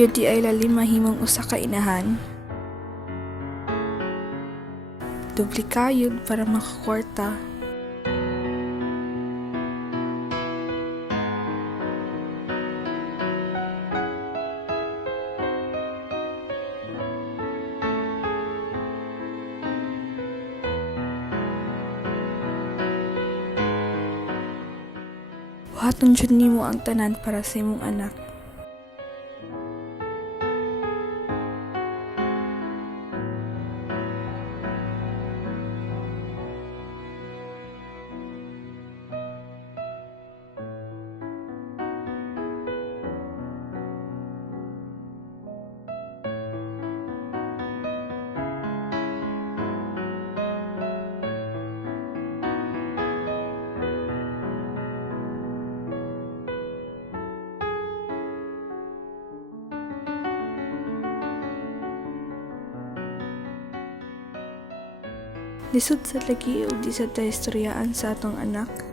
jud di ay lalim mahimong usa ka inahan. Doble kayod para makakwarta. Buhaton jud nimo ang tanan para sa imong anak. Lisod sa lagi o di sa tahistoryaan sa atong anak.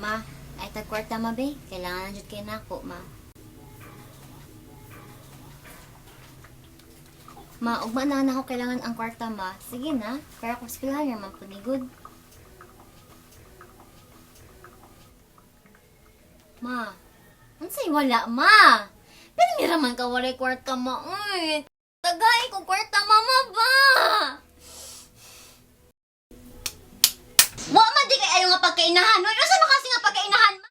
Ma, ay tagkwarta ma be. Kailangan na dyan kayo nako, ma. Ma, ugma na ako kailangan ang kwarta, ma. Sige na, kaya ko silahan niya man panigod. Ma, ansay wala, ma. Pero miraman ka walay kwarta, ma. Uy, tagay ko kwarta, mama ba? Wa man di kay ayo nga pagkainahan. Uy, usa makasi nga pagkainahan, ma?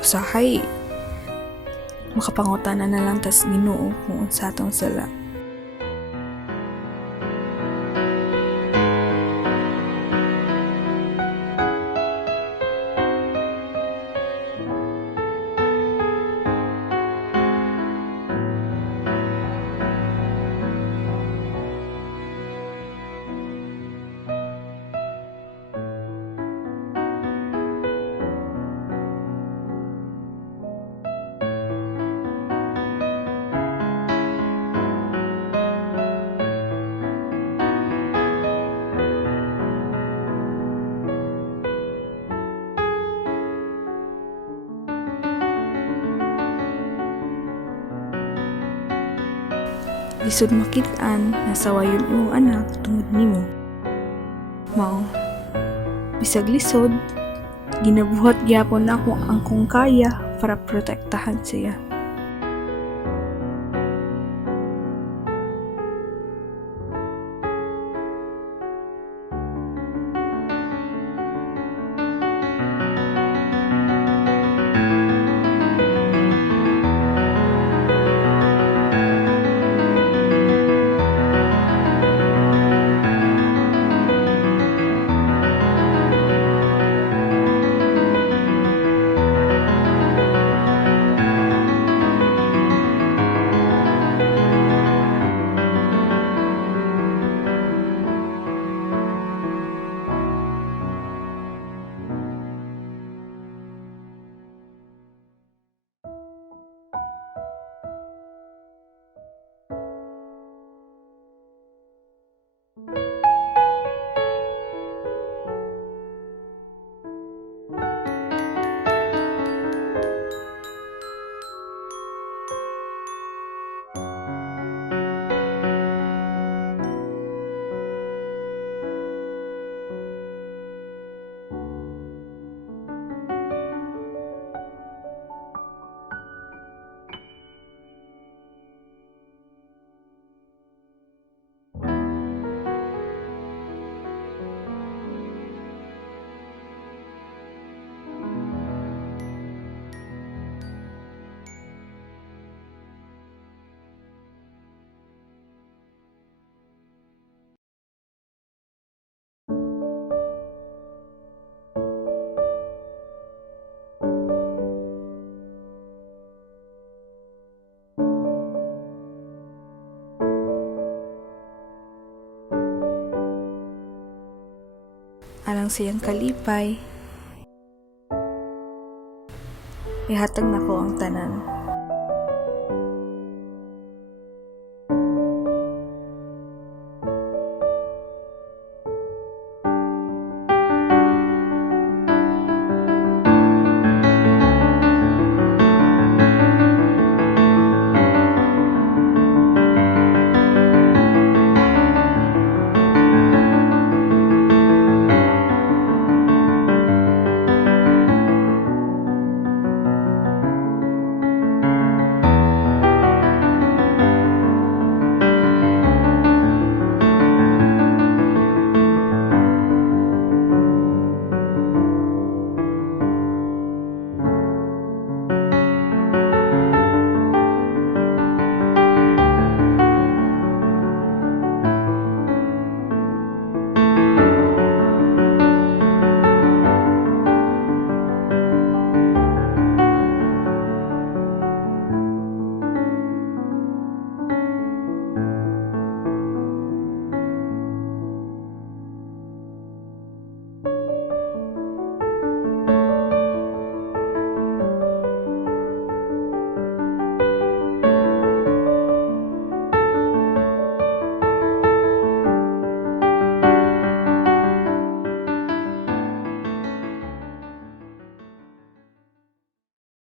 Usahay, makapangutana na lang tas Ginoo kung unsa atong sala. Lisod makit-an na sawayon imong anak tungod nimo. Mao, bisag lisod, ginabuhat gyapon ako ang kung kaya para protektahan siya. alang siyang kalipay. Ihatag nako ang tanan.